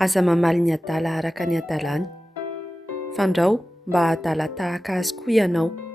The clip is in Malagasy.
Aza mamaly ny adala araka ny adalany. Fandrao mba hadala tahaka azy koa ianao.